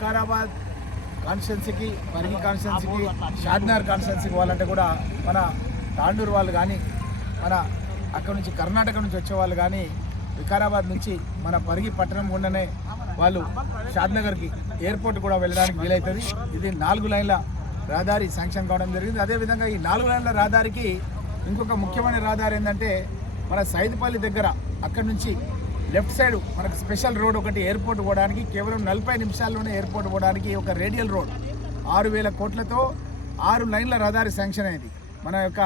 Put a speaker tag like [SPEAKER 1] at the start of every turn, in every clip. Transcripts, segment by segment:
[SPEAKER 1] వికారాబాద్ కాన్స్టిట్యున్సీకి పరిగి కాన్స్టిట్యున్సీకి షాద్నగర్ కాన్స్టిట్యున్సీకి పోవాలంటే కూడా మన తాండూరు వాళ్ళు కానీ మన అక్కడ నుంచి కర్ణాటక నుంచి వచ్చే వాళ్ళు కానీ వికారాబాద్ నుంచి మన పరిగి పట్టణం గుండానే వాళ్ళు షాద్నగర్కి ఎయిర్పోర్ట్ కూడా వెళ్ళడానికి వీలవుతుంది ఇది నాలుగు లైన్ల రహదారి శాంక్షన్ కావడం జరిగింది. అదేవిధంగా ఈ నాలుగు లైన్ల రహదారికి ఇంకొక ముఖ్యమైన రహదారి ఏంటంటే మన సైదుపల్లి దగ్గర అక్కడ నుంచి లెఫ్ట్ సైడ్ మనకు స్పెషల్ రోడ్ ఒకటి ఎయిర్పోర్ట్ పోవడానికి కేవలం నలభై నిమిషాల్లోనే ఎయిర్పోర్ట్ పోవడానికి ఒక రేడియల్ రోడ్. ఆరు వేల కోట్లతో ఆరు లైన్ల రహదారి శాంక్షన్ అయింది. మన యొక్క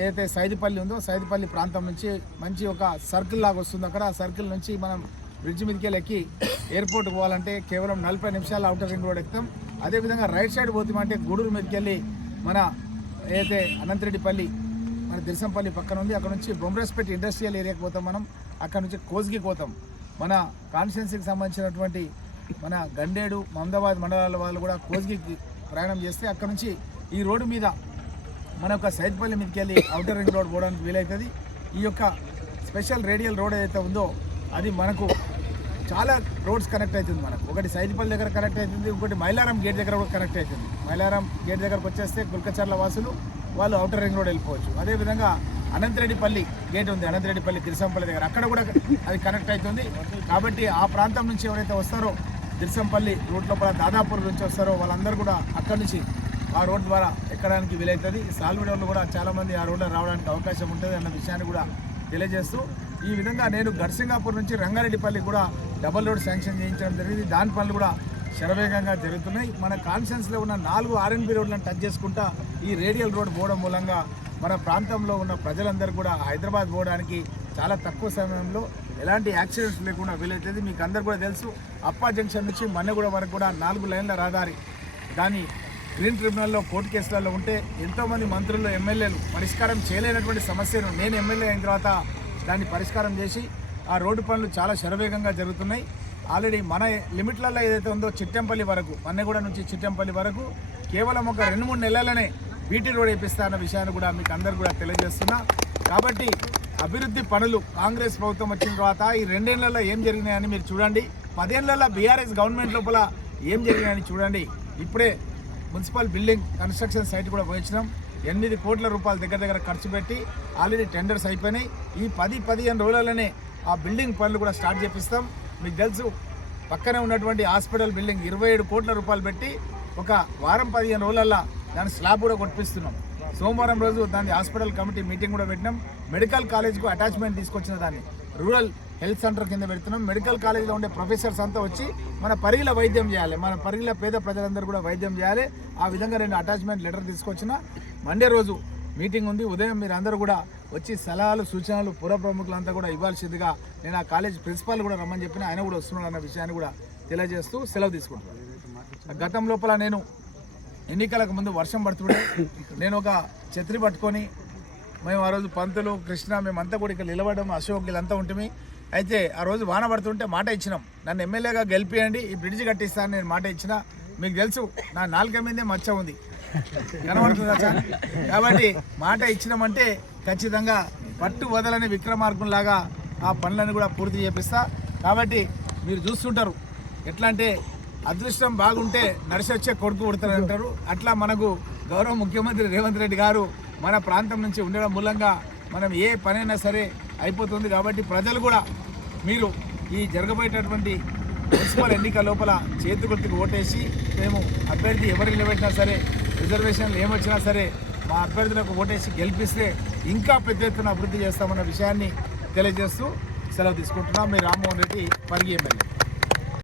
[SPEAKER 1] ఏదైతే సైదుపల్లి ఉందో సైదుపల్లి ప్రాంతం నుంచి మంచి ఒక సర్కిల్ లాగా వస్తుంది అక్కడ. ఆ సర్కిల్ నుంచి మనం బ్రిడ్జ్ మీదకి ఎక్కి ఎయిర్పోర్ట్ పోవాలంటే కేవలం నలభై నిమిషాలు అవుటర్ రింగ్ రోడ్ ఎక్కుతాం. అదేవిధంగా రైట్ సైడ్ పోతామంటే గూడూరు మీదకి వెళ్ళి మన ఏదైతే అనంతరెడ్డిపల్లి మన దిర్సంపల్లి పక్కన ఉంది. అక్కడ నుంచి బొమ్రస్పేట ఇండస్ట్రియల్ ఏరియాకి పోతాం మనం. అక్కడ నుంచి కోస్గి పోతాం. మన కాన్స్టిట్యున్సీకి సంబంధించినటువంటి మన గండేడు మహమ్మదాబాద్ మండలాల వాళ్ళు కూడా కోస్గికి ప్రయాణం చేస్తే అక్కడ నుంచి ఈ రోడ్డు మీద మన యొక్క సైద్పల్లి మీదకి వెళ్ళి అవుటర్ రింగ్ రోడ్ పోవడానికి వీలవుతుంది ఈ యొక్క స్పెషల్ రేడియల్ రోడ్ ఏదైతే ఉందో అది మనకు చాలా రోడ్స్ కనెక్ట్ అవుతుంది మనకు. ఒకటి సైదిపల్లి దగ్గర కనెక్ట్ అవుతుంది ఇంకోటి మైలారం గేట్ దగ్గర కూడా కనెక్ట్ అవుతుంది మైలారం గేట్ దగ్గరకు వచ్చేస్తే గుల్కచర్ల వాసులు వాళ్ళు అవుటర్ రింగ్ రోడ్ వెళ్ళిపోవచ్చు. అదేవిధంగా అనంతరెడ్డిపల్లి గేట్ ఉంది. అనంతరెడ్డిపల్లి గిరిసంపల్లి దగ్గర. అక్కడ కూడా అది కనెక్ట్ అవుతుంది. కాబట్టి ఆ ప్రాంతం నుంచి ఎవరైతే వస్తారో గిరిసంపల్లి రూట్ లోపల దాదాపూర్ నుంచి వస్తారో వాళ్ళందరూ కూడా అక్కడి నుంచి ఆ రోడ్ ద్వారా ఎక్కడానికి వీలవుతుంది సాల్విడోళ్ళు కూడా చాలామంది ఆ రోడ్లో రావడానికి అవకాశం ఉంటుంది అన్న విషయాన్ని కూడా తెలియజేస్తూ ఈ విధంగా నేను గర్సింగాపూర్ నుంచి రంగారెడ్డిపల్లి కూడా డబల్ రోడ్ శాంక్షన్ చేయించడం జరిగింది. దాని పనులు కూడా శరవేగంగా జరుగుతున్నాయి. మన కాన్షియన్స్లో ఉన్న నాలుగు ఆర్ఎన్బి రోడ్లను టచ్ చేసుకుంటా ఈ రేడియల్ రోడ్ పోవడం మూలంగా మన ప్రాంతంలో ఉన్న ప్రజలందరూ కూడా హైదరాబాద్ పోవడానికి చాలా తక్కువ సమయంలో ఎలాంటి యాక్సిడెంట్స్ లేకుండా వీలైతుంది మీకు అందరు కూడా తెలుసు అప్పా జంక్షన్ నుంచి మన్నెగూడ వరకు కూడా నాలుగు లైన్ల రహదారి. దాని గ్రీన్ ట్రిబ్యునల్లో కోర్టు కేసులలో ఉంటే ఎంతోమంది మంత్రులు ఎమ్మెల్యేలు పరిష్కారం చేయలేనటువంటి సమస్యను నేను ఎమ్మెల్యే అయిన తర్వాత దాన్ని పరిష్కారం చేసి ఆ రోడ్డు పనులు చాలా శరవేగంగా జరుగుతున్నాయి. ఆల్రెడీ మన లిమిట్లలో ఏదైతే ఉందో చిట్టెంపల్లి వరకు మన్నెగూడ నుంచి చిట్టెంపల్లి వరకు కేవలం ఒక రెండు మూడు నెలలనే బీటీ రోడ్ వేపిస్తా అన్న విషయాన్ని కూడా మీకు అందరు కూడా తెలియజేస్తున్నా. కాబట్టి అభివృద్ధి పనులు కాంగ్రెస్ ప్రభుత్వం వచ్చిన తర్వాత ఈ రెండేళ్ళలో ఏం జరిగినాయని మీరు చూడండి. పదేళ్ళలో బీఆర్ఎస్ గవర్నమెంట్ లోపల ఏం జరిగినాయని చూడండి. ఇప్పుడే మున్సిపల్ బిల్డింగ్ కన్స్ట్రక్షన్ సైట్ కూడా పోయించినాం. ఎనిమిది కోట్ల రూపాయలు దగ్గర దగ్గర ఖర్చు పెట్టి ఆల్రెడీ టెండర్స్ అయిపోయినాయి. ఈ పది పదిహేను రోజులలోనే ఆ బిల్డింగ్ పనులు కూడా స్టార్ట్ చేపిస్తాం. మీకు తెలుసు పక్కనే ఉన్నటువంటి హాస్పిటల్ బిల్డింగ్ ఇరవై ఏడు కోట్ల రూపాయలు పెట్టి ఒక వారం పదిహేను రోజులల్లో దాని స్లాబ్ కూడా కొట్టిస్తున్నాం సోమవారం రోజు దాని హాస్పిటల్ కమిటీ మీటింగ్ కూడా పెట్టినాం. మెడికల్ కాలేజ్కు అటాచ్మెంట్ తీసుకొచ్చిన దాన్ని. రూరల్ హెల్త్ సెంటర్ కింద పెడుతున్నాం. మెడికల్ కాలేజ్లో ఉండే ప్రొఫెసర్స్ అంతా వచ్చి మన పరిగిల వైద్యం చేయాలి. మన పరిగిల పేద ప్రజలందరూ కూడా వైద్యం చేయాలి. ఆ విధంగా నేను అటాచ్మెంట్ లెటర్ తీసుకొచ్చిన. మండే రోజు మీటింగ్ ఉంది. ఉదయం మీరు అందరూ కూడా వచ్చి సలహాలు సూచనలు పుర ప్రముఖులంతా కూడా ఇవ్వాల్సిందిగా నేను ఆ కాలేజ్ ప్రిన్సిపాల్ కూడా రమ్మని చెప్పిన ఆయన కూడా వస్తున్నాడు అన్న విషయాన్ని కూడా తెలియజేస్తూ సెలవు తీసుకుంటున్నాను. గతం లోపల నేను ఎన్నికలకు ముందు వర్షం పడుతుండే. నేను ఒక ఛత్రి పట్టుకొని మేము ఆ రోజు పంతులు కృష్ణ మేమంతా కూడా ఇక్కడ నిలబడడం. అశోక్ వీళ్ళంతా ఉంటుంది అయితే ఆ రోజు వాన పడుతుంటే మాట ఇచ్చినాం. నన్ను ఎమ్మెల్యేగా గెలిపియండి ఈ బ్రిడ్జ్ కట్టిస్తాను నేను మాట ఇచ్చిన. మీకు తెలుసు నా నాలుక మీదే మచ్చ ఉంది. కనబడుతుందా సార్? కాబట్టి మాట ఇచ్చినామంటే ఖచ్చితంగా పట్టు వదలని విక్రమార్కుల్లాగా ఆ పనులను కూడా పూర్తి చేపిస్తా. కాబట్టి మీరు చూస్తుంటారు. ఎట్లా అంటే అదృష్టం బాగుంటే నడిచొచ్చే కొడుకు పుడతారంటారు అట్లా మనకు గౌరవ ముఖ్యమంత్రి రేవంత్ రెడ్డి గారు మన ప్రాంతం నుంచి ఉండడం మూలంగా మనం ఏ పనైనా సరే అయిపోతుంది కాబట్టి ప్రజలు కూడా మీరు ఈ జరగబోయేటటువంటి మున్సిపల్ ఎన్నికల లోపల చేతి గుర్తుకు ఓటేసి మేము అభ్యర్థి ఎవరు నిలబెట్టినా సరే రిజర్వేషన్లు ఏమొచ్చినా సరే మా అభ్యర్థులకు ఓటేసి గెలిపిస్తే ఇంకా పెద్ద ఎత్తున అభివృద్ధి చేస్తామన్న విషయాన్ని తెలియజేస్తూ సెలవు తీసుకుంటున్నాం. మీ రామ్మోహన్ రెడ్డి పరిగి ఎమ్మెల్యే.